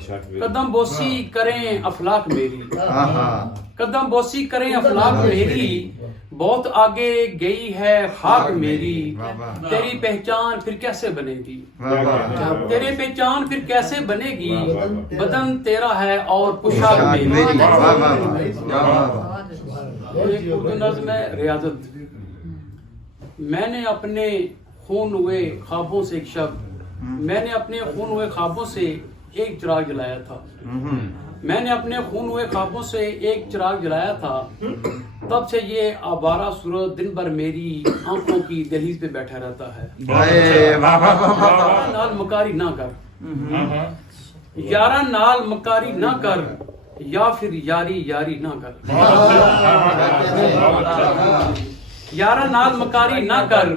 कदम बोसी करें अफलाक मेरी, कदम बोसी करें अफलाक मेरी, बहुत आगे गई है खाक मेरी, तेरी पहचान फिर कैसे बनेगी, तेरी पहचान फिर कैसे बनेगी, बदन तेरा है और पोशाक मेरी। एक उर्दू नज़्म है रियाजत। मैंने अपने खून हुए ख्वाबों से एक शब, मैंने अपने खून हुए ख्वाबों से एक चिराग जलाया था, मैंने अपने खून हुए ख्वाबों से एक चिराग जलाया था, तब से ये आवारा सूरज दिन भर मेरी आंखों की दहलीज पे बैठा रहता है। यारा नाल मकारी ना कर, यारा नाल मकारी ना कर, या फिर यारी यारी ना कर, यारा नाल मकारी ना कर,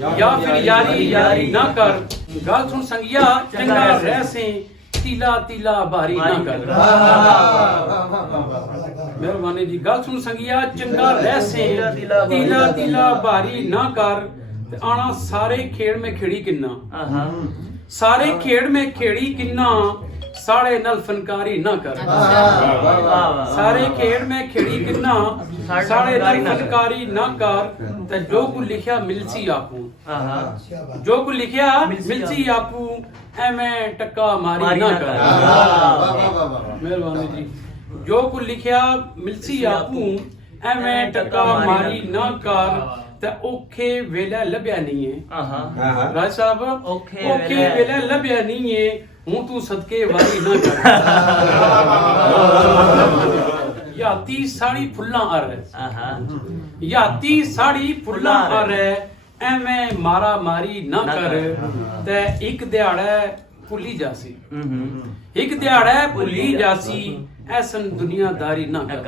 या फिर यारी यारी ना कर, गल सुन संगिया चंगा रह से तीला तीला बारी ना कर। मेहरबानी जी। गल सुन संगिया चंगा रह से तीला तीला बारी ना कर, आना सारे खेड़ में खेड़ी किन्ना, सारे खेड़ में खेड़ी किन्ना, साढ़े नल फनकारी ना कर, सारे खेड़ में खेड़ी किन्ना, साढ़े नल फनकारी ना कर, ते जो को लिखिया मिलसी आपू, जो को लिखिया मिलसी आपू, एवें टक्का मारी ना कर। मेहरबानी जी। जो को लिखिया मिलसी आपू, एवें टक्का मारी ना कर, ते औखे वेला लभ्या नहीं है राज साहब, औखे वेला लभ्या नहीं है, हूं तू सदके वारी ना कर। याती साड़ी फुल्ला अर, याती साड़ी फुल्ला अर, एवें मारा मारी ना कर, ते एक दिहाड़े भुली जासी, एक दिहाड़े भुली जासी, ऐसन दुनियादारी ना कर।